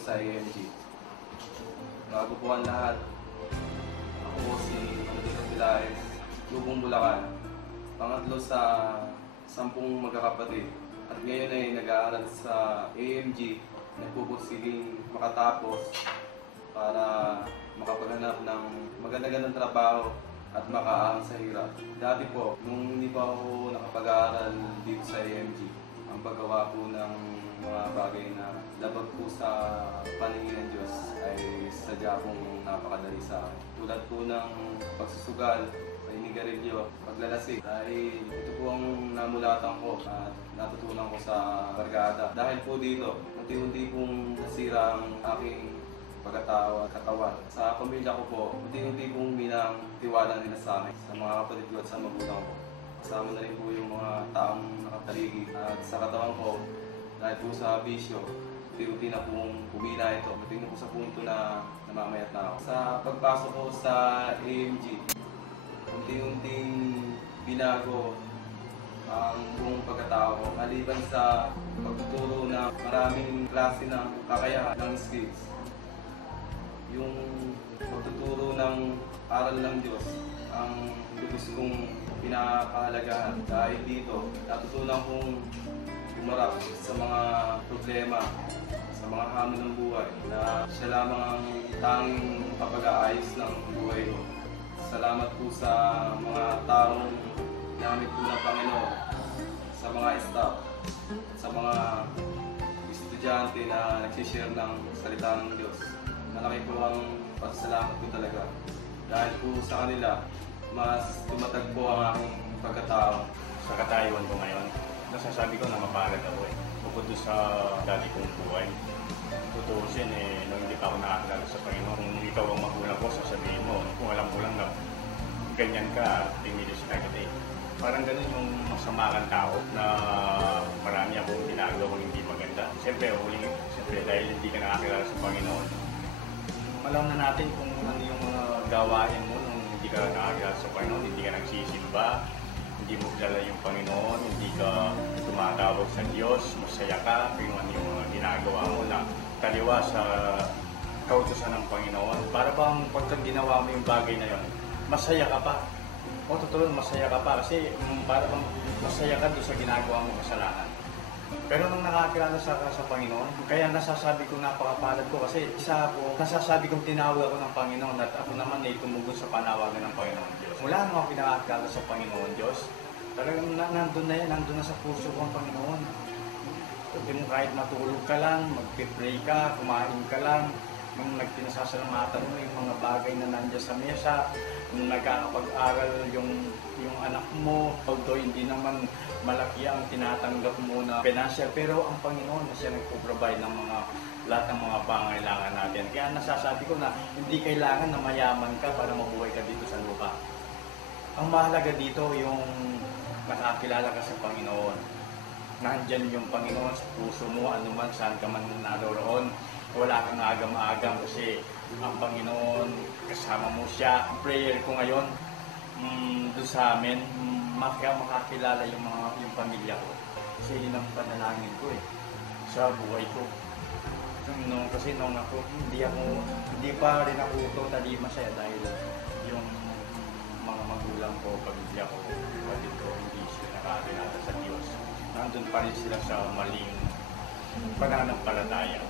sa AMG. Bago po ang lahat, ako po si Rodrigo Pilares, Lubong Bulacan, pangatlo sa 10 magkakapatid. At ngayon ay nag-aaral sa AMG, nagpupursiling makatapos para makapaghanap ng magandang trabaho at makaahon sa hirap. Dati po, nung hindi pa ako nakapag-aaral dito sa AMG, ang paggawa po ng mga bagay na labag po sa paningin ng Diyos ay sadya pong napakadali sa akin. Tulad po ng pagsusugal, paninigarilyo, paglalasing. Dahil ito po ang namulatan ko at natutunan ko sa barkada. Dahil po dito, unti-unti pong nasira ang aking pagkatao at katawan. Sa pamilya ko po, unti-unti pong minang tiwala nila sa akin, sa mga kapatid ko at sa magulang ko. Kasama na rin po yung mga taong nakapaligid at sa katawan ko, dahil po sa bisyo, unti-unti na pong pumila ito. Tingnan po sa punto na namamayat na ako. Sa pagpasok ko sa AMG, unti-unting binago ang buong pagkatao ko. Maliban sa pagtuturo na maraming klase ng kakayahan ng skills. Yung pagtuturo ng aral ng Diyos ang lubos kong pinapahalagahan. Dahil dito, natutunan kong umarap sa mga problema, sa mga hamon ng buhay, na siya lamang ang tanging kapag-aayos ng buhay ko. Salamat po sa mga taong ginamit po ng Panginoon, sa mga staff, sa mga estudyante na nagsishare ng salita ng Diyos. Malaki po ang pasasalamat ko talaga. Dahil po sa kanila, mas tumatag po ang aking pagkatao. Sa katayuan ko ngayon, nasasabi ko na mapalad ako eh. Bukod doon sa dati kong buhay. Tutuusin nung hindi pa ako nakakilala sa Panginoon. Kung ikaw ang magulang ko, sasabihin mo, kung alam ko lang na ganyan ka, pinilis na kita eh. Parang ganun yung masama kang tao na marami akong ginagawa hindi maganda. Siyempre dahil hindi ka nakakilala sa Panginoon, alam na natin kung ano yung mga gawain mo nung hindi ka nakakilala sa Panginoon, hindi ka nagsisimba, hindi mo kilala yung Panginoon, hindi ka tumatawag sa Diyos, masaya ka, kung ano yung mga ginagawa mo na taliwa sa kautusan ng Panginoon. Para bang pagka ginawa mo yung bagay na yun, masaya ka pa. O totoo, masaya ka pa kasi para bang masaya ka doon sa ginagawa mong kasalanan. Pero nung nakakilala sa Panginoon, kaya nasasabi ko napakapalad ko kasi isa ako, nasasabi kong tinawag ako ng Panginoon at ako naman ay tumugon sa panawagan ng Panginoon Diyos. Mula nung ako pinakakilala sa Panginoon Diyos, talagang nandun na yan, nandun na sa puso ko ang Panginoon. Hindi mo kahit matulog ka lang, mag-pray ka, kumain ka lang, nung nagpinasasalamatan mo yung mga bagay na nandiyan sa mesa, nung nagkakapag-aral yung anak mo, although hindi naman malaki ang tinatanggap mo na financial, pero ang Panginoon na siya nagpo-provide ng lahat ng mga pangailangan natin. Kaya nasasabi ko na hindi kailangan na mayaman ka para mabuhay ka dito sa lupa. Ang mahalaga dito yung nakakilala ka sa Panginoon. Nandyan yung Panginoon sa puso mo, anuman saan ka man naroon. Wala kang agam-agam kasi ang Panginoon kasama mo siya. Ang prayer ko ngayon doon sa amin, makakilala yung pamilya ko. Kasi yun ang panalangin ko sa buhay ko. Kasi nung ako, hindi pa rin ako totally masaya dahil yung mga magulang ko, pamilya ko, kapatid ko, hindi sila nakakilala sa Diyos. Nandun pa rin sila sa maling pananampalataya.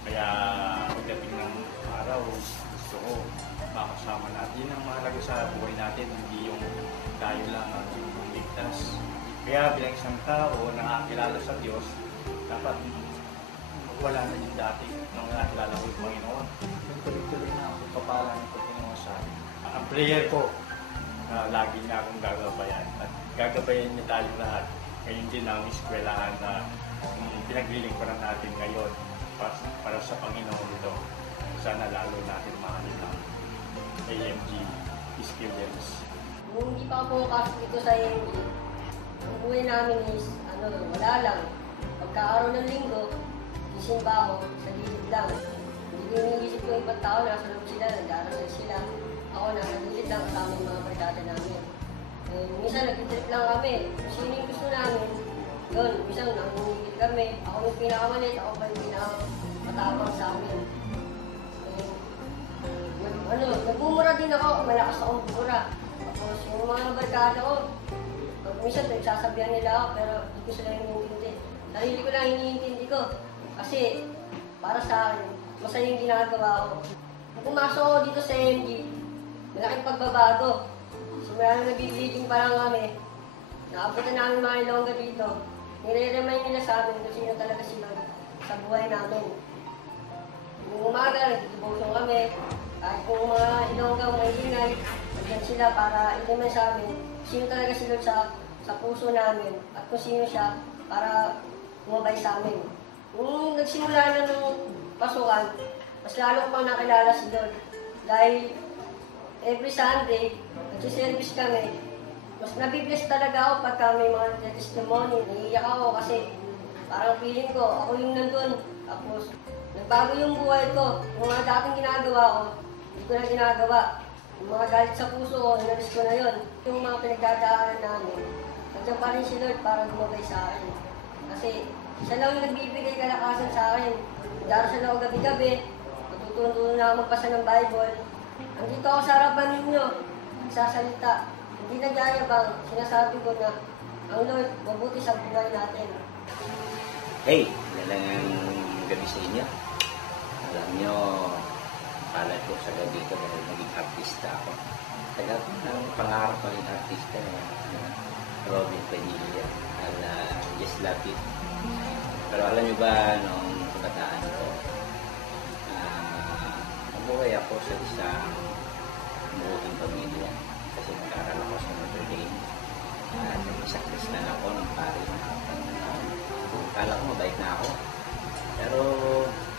Kaya pagdating ng araw, gusto ko makasama natin. Yun ang mahalaga sa buhay natin, hindi yung tayo lang ang ligtas. Kaya bilang isang tao na nakakilala sa Diyos, dapat wala na yung dati nung nakakilala ko yung Panginoon. Yung tuloy-tuloy na ang papalang ko Panginoon sa akin. Ang prayer ko, lagi niya akong gagabayan. At gagabayan niya tayo lahat. Ngayon din ang eskwelahan na pinaglilingkuran natin ngayon para sa Panginoon ito. Sana lalo natin mahalin ang AMG students. Kung hindi pa ako pasok dito sa AMG, ang buhay namin is, wala lang. Pagka-araw ng linggo, isimba ako, sa gilid lang. Hindi ko iniisip yung ibang tao, nasa loob sila, nag-aaral sila. Ako nasa gilid lang kasama yung mga barkada namin. Minsan nag-trip lang kami. Kung sino yung gusto namin, Yun, isang nangunigit kami. Ako yung pinakamalit, ako pa yung pinakamatapang sa amin. Nagmumura din ako, malakas akong bumura. Tapos yung mga barkada ko, minsan nagsasabihan nila ako, pero hindi ko sila hinihintindi. Sarili ko lang hinihintindi ko. Kasi, para sa akin, masaya yung ginagawa ko. Nung pumasok ako dito sa MG, malaking pagbabago. Simula na nag-bleeding pa lang kami, naabutan namin mga Ilongga dito. Nire-remind nila sa amin kung sino talaga sila sa buhay namin. Yung umaga, nagtitubosong kami. Kahit kung mga Ilongga, mga ingay, nandiyan sila para i-remind sa amin sino talaga sila sa puso namin at kung sino siya para umabay sa amin. Nung nagsimula na ng pasukan, mas lalo ko pang nakilala si Lord. Dahil every Sunday, nagsiservice kami. Mas nabibless talaga ako pagka may mga testimony. Naiiyak ako kasi parang feeling ko, ako yung nandun. Tapos, nagbago yung buhay ko. Yung mga dating ginagawa ko, hindi ko na ginagawa. Yung mga galit sa puso ko, inalis ko na yun. Yung mga pinagdadaanan namin, nandiyan pa rin si Lord para lumabay sa akin. Kasi, siya lang yung nagbibigay kalakasan sa akin. Darasal ako gabi-gabi, natutunan na ako magbasa ng Bible. Nandito ako sa harapan ninyo, nagsasalita. Hindi nagyayabang, sinasabi ko na ang Lord, mabuti sa buhay natin. Hey, magandang gabi sa inyo. Alam nyo, palad ko sa gabi ko dahil naging artista ako. Tagal ko ng pangarap maging artista na Robin Padilla. Just love it. Pero alam nyo ba, nung kabataan ko, nabuhay ako sa isang mabuting pamilya. Kasi nag-aral ako sa Notre Dame. Nag-isang Kristan ako ng pari na akala ko mabait na ako. Pero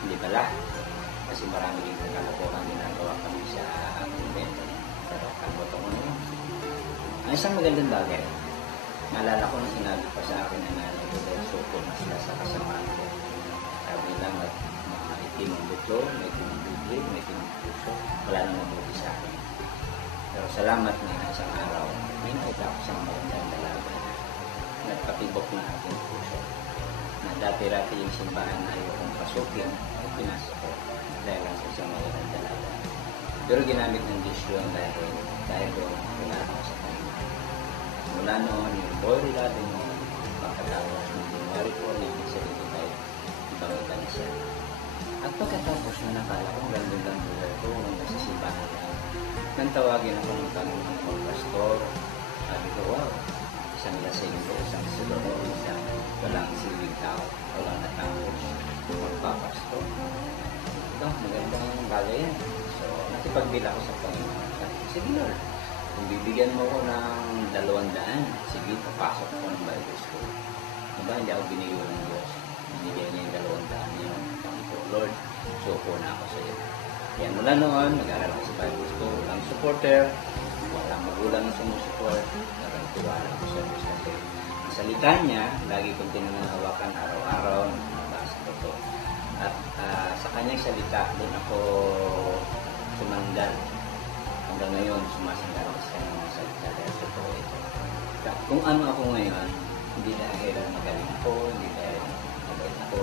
hindi pala. Kasi marami din kalokohan ginagawa kami sa convento. Pero kalboto ko naman. Ang isang magandang bagay, naalala ko na sinabi pa sa akin na nanay ko dahil suko na sila sa kasamaan ko. Sabi lang at itim ang buto, may tinibigay, may tinibigay. Wala nang mabuti sa akin. Pero salamat na isang araw, may nakita ako sa magandang dalaga. Nagpatibok na aking puso. Na dati-rati yung simbahan na ayokong pasukin, ay pinasok ko dahil lang sa isang magandang dalaga. Pero ginamit ng Diyos yun dahil doon wala ako sa kanya. Mula noon, yung boy rilado mo, makatapos ng January 4, 1975, ibang-iba na siya. At pagkatapos na nakala kong gandun lang buhay ko nasa simbahan na nang tawagin ako ng tanong pastor, sabi ko, wow, isang lasing ko, isang sulong, isang walang silbing tao, walang natapos, magpapastor. Ito, magandang bagay yan. So, nakipagbila ko sa Panginoon. Sige Lord, kung bibigyan mo ko ng 200, sige, papasok ko ng Bible school. Diba, hindi ako binigyan ng Diyos. Binigyan niya yung 200 niyo. Sabi ko, Lord, suko na ako sa iyo. Yan, mula noon, nag-aaral ako sa Bible school. Walang supporter, walang magulang na sumusupport. Walang tiwala ko sa Diyos kasi ang salita niya, lagi kong tinangahawakan araw-araw, nabasa ko to. At sa kanyang salita, doon ako sumandal. Hanggang ngayon, sumasandal ako sa kanyang salita dahil totoo ito. Kung ano ako ngayon, hindi dahil magaling ko, hindi dahil mabait ako,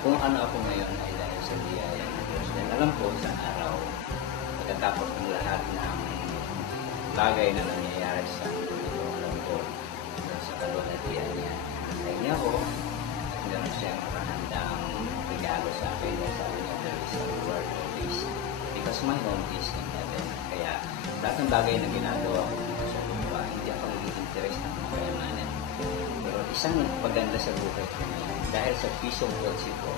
kung ano ako ngayon ay dahil sa biyaya ng Diyos. Dahil alam ko sa araw, pagkatapos ng lahat ng bagay na nangyayari sa mundo, alam ko sa kalulatian niya. Dahil niya ako, gano'n siyang handang regalo sa akin. Dahil sabi niya, there is a reward always. Because my home is in heaven. Kaya lahat ng bagay na ginagawa ko dito sa lupa, hindi ako nag-interest ng mga kayamanan. Pero isang nagpaganda sa buhay ko na yan, dahil sa pisong kotse ko,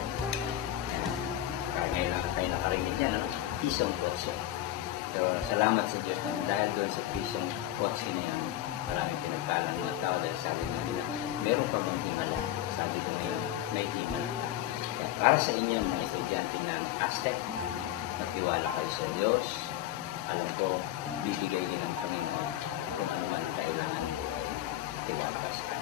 ngayon lang tayo nakarinig yan, pisong kotse. Pero salamat sa Diyos na dahil doon sa pisong kotse na yan, maraming pinagpalang mga tao dahil sabi nga nila, meron pa bang himala? Sabi ko ngayon, may himala. Kaya para sa inyo, mga estudyante ng Aztec, magtiwala kayo sa Diyos. Alam ko, bibigay din ng Panginoon kung ano man kailangan mo. Tiwala ka sa